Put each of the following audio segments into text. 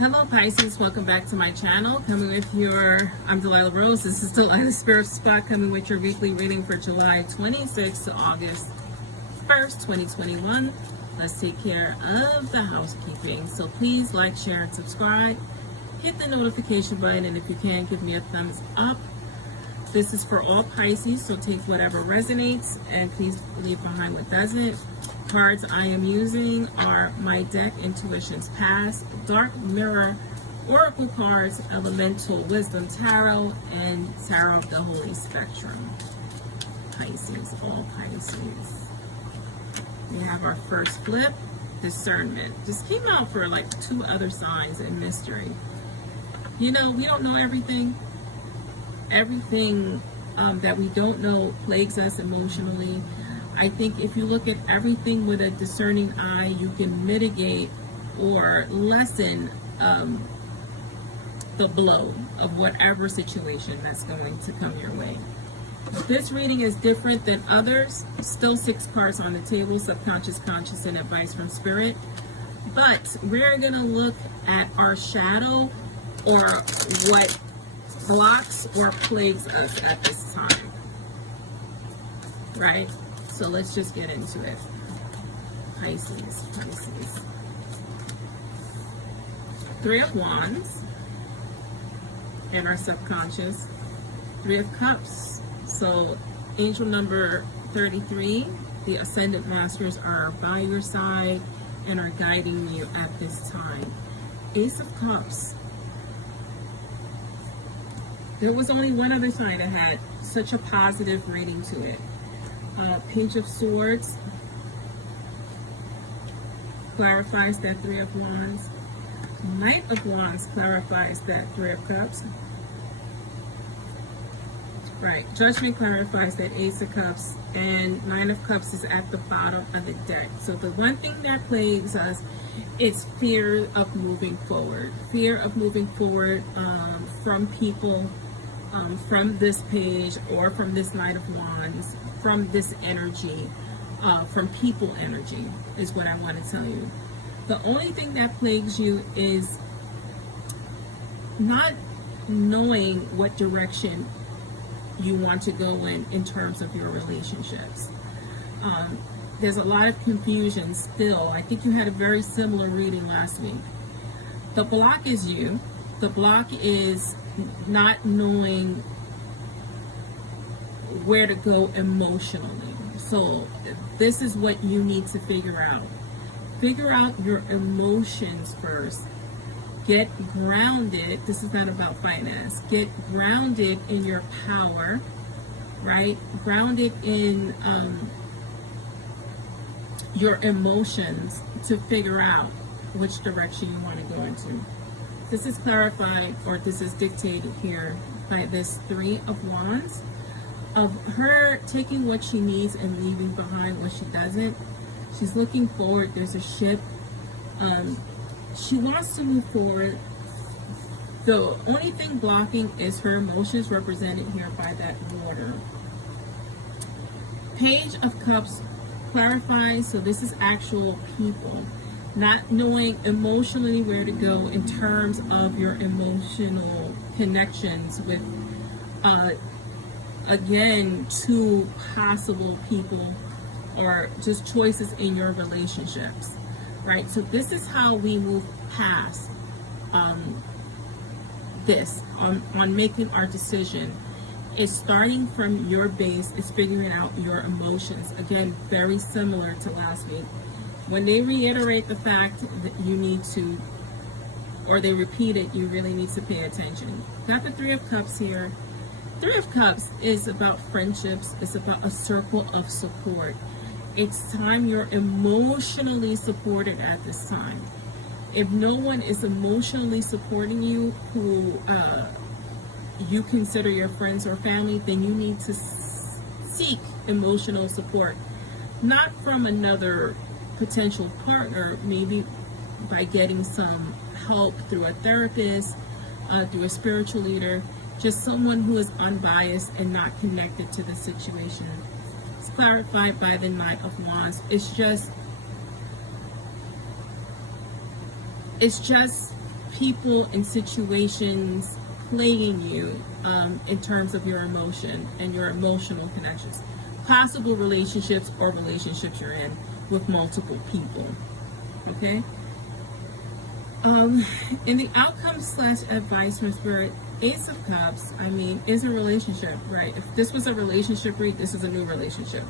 Hello Pisces, welcome back to my channel. I'm Delilah Rose. This is Delilah Spirit Spot coming with your weekly reading for July 26th to August 1st, 2021. Let's take care of the housekeeping. So please like, share, and subscribe. Hit the notification button, and if you can, give me a thumbs up. This is for all Pisces, so take whatever resonates and please leave behind what doesn't. Cards I am using are my deck Intuitions Past, Dark Mirror, Oracle cards, Elemental Wisdom Tarot, and Tarot of the Holy Spectrum. Pisces, all Pisces. We have our first flip, Discernment. This came out for like 2 other signs in mystery. You know, we don't know everything. Everything that we don't know plagues us emotionally. I think if you look at everything with a discerning eye, you can mitigate or lessen the blow of whatever situation that's going to come your way. This reading is different than others. Still 6 cards on the table, subconscious, conscious, and advice from spirit. But we're going to look at our shadow, or what blocks or plagues us at this time. Right? So let's just get into it. Pisces. 3 of Wands in our subconscious. 3 of Cups. So angel number 33, the Ascendant Masters are by your side and are guiding you at this time. Ace of Cups. There was only one other sign that had such a positive reading to it. Page of Swords clarifies that 3 of Wands. Knight of Wands clarifies that 3 of Cups. Right. Judgment clarifies that Ace of Cups, and 9 of Cups is at the bottom of the deck. So the one thing that plagues us is fear of moving forward. Fear of moving forward from people, from this page, or from this Knight of Wands, from this energy, from people energy, is what I want to tell you. The only thing that plagues you is not knowing what direction you want to go in terms of your relationships. There's a lot of confusion still. I think you had a very similar reading last week. The block is you. The block is not knowing where to go emotionally. So this is what you need to figure out. Figure out your emotions first. Get grounded. This is not about finance. Get grounded in your power, right? Grounded in your emotions to figure out which direction you want to go into. This is clarified, or this is dictated here by this 3 of Wands, of her taking what she needs and leaving behind what she doesn't. She's looking forward. There's a ship. She wants to move forward. The only thing blocking is her emotions, represented here by that water. Page of Cups clarifies, so this is actual people. Not knowing emotionally where to go in terms of your emotional connections with, again, 2 possible people or just choices in your relationships, right? So this is how we move past this on making our decision. It's starting from your base. It's figuring out your emotions. Again, very similar to last week. When they reiterate the fact that you need to, or they repeat it, you really need to pay attention. Got the 3 of Cups here. 3 of Cups is about friendships. It's about a circle of support. It's time you're emotionally supported at this time. If no one is emotionally supporting you, who you consider your friends or family, then you need to seek emotional support. Not from another potential partner, maybe by getting some help through a therapist, through a spiritual leader, just someone who is unbiased and not connected to the situation. It's clarified by the Knight of Wands. It's just people and situations plaguing you in terms of your emotion and your emotional connections. Possible relationships or relationships you're in with multiple people. Okay? In the outcome slash advice from Spirit, Ace of Cups, I mean, is a relationship, right? If this was a relationship read, this is a new relationship.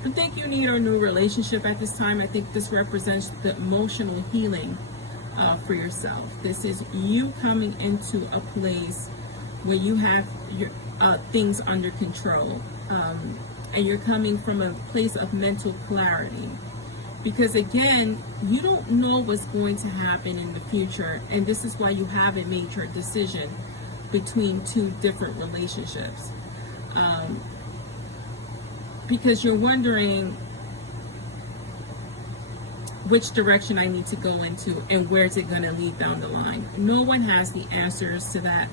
I don't think you need a new relationship at this time. I think this represents the emotional healing for yourself. This is you coming into a place where you have your things under control, and you're coming from a place of mental clarity. Because again, you don't know what's going to happen in the future, and this is why you haven't made your decision between two different relationships. Because you're wondering which direction I need to go into and where's it going to lead down the line. No one has the answers to that,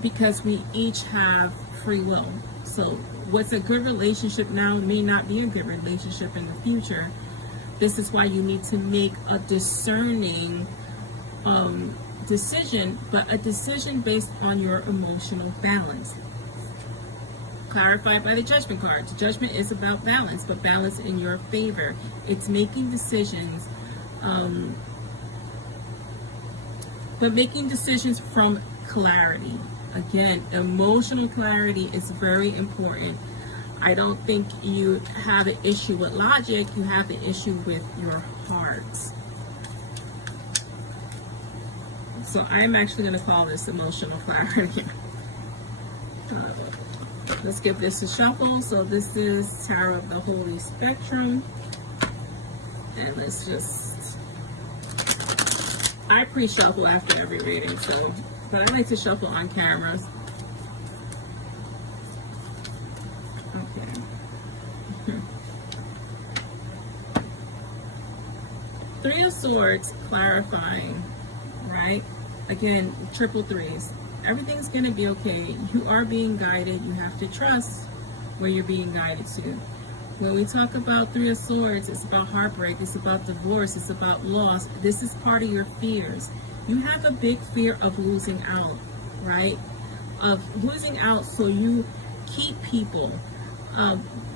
because we each have free will. So what's a good relationship now may not be a good relationship in the future. This is why you need to make a discerning decision, but a decision based on your emotional balance. Clarified by the Judgment card. The Judgment is about balance, but balance in your favor. It's making decisions, but making decisions from clarity. Again, emotional clarity is very important. I don't think you have an issue with logic, you have an issue with your heart. So I'm actually going to call this emotional clarity. Let's give this a shuffle. So this is Tarot of the Holy Spectrum. And let's just... I pre-shuffle after every reading, so... But I like to shuffle on camera. Okay. Three of Swords, clarifying, right? Again, triple threes. Everything's going to be okay. You are being guided. You have to trust where you're being guided to. When we talk about Three of Swords, it's about heartbreak. It's about divorce. It's about loss. This is part of your fears. You have a big fear of losing out, right? Of losing out, so you keep people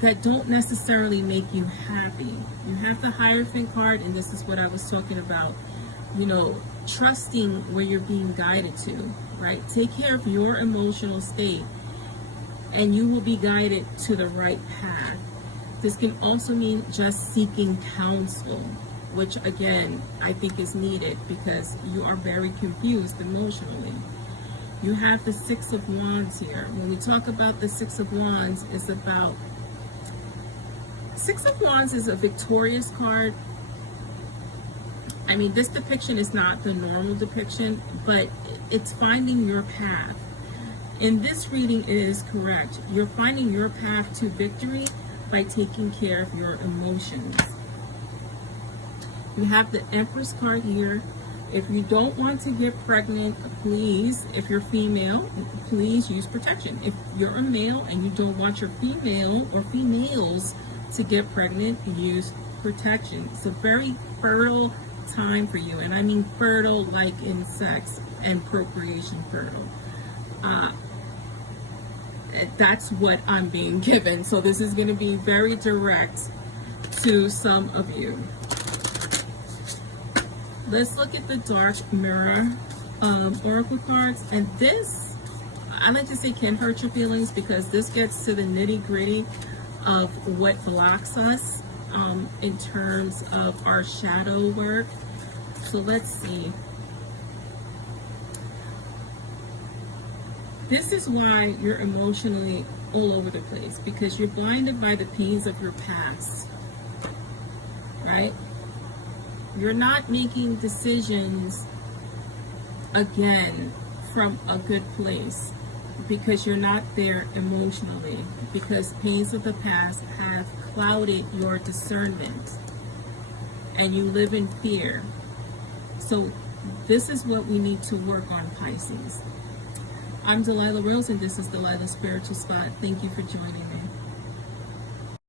that don't necessarily make you happy. You have the Hierophant card, and this is what I was talking about. You know, trusting where you're being guided to, right? Take care of your emotional state, and you will be guided to the right path. This can also mean just seeking counsel, which again, I think is needed because you are very confused emotionally. You have the Six of Wands here. When we talk about the Six of Wands, it's about... Six of Wands is a victorious card. I mean, this depiction is not the normal depiction, but it's finding your path. In this reading, it is correct. You're finding your path to victory by taking care of your emotions. You have the Empress card here. If you don't want to get pregnant, please, if you're female, please use protection. If you're a male and you don't want your female or females to get pregnant, use protection. It's a very fertile time for you, and I mean fertile like in sex and procreation fertile. That's what I'm being given. So this is going to be very direct to some of you. Let's look at the Dark Mirror Oracle cards. And this, I like to say, can hurt your feelings because this gets to the nitty-gritty of what blocks us in terms of our shadow work. So let's see. This is why you're emotionally all over the place, because you're blinded by the pains of your past, right? You're not making decisions, again, from a good place because you're not there emotionally, because pains of the past have clouded your discernment and you live in fear. So this is what we need to work on, Pisces. I'm Delilah Rose, and this is Delilah's Spiritual Spot. Thank you for joining me.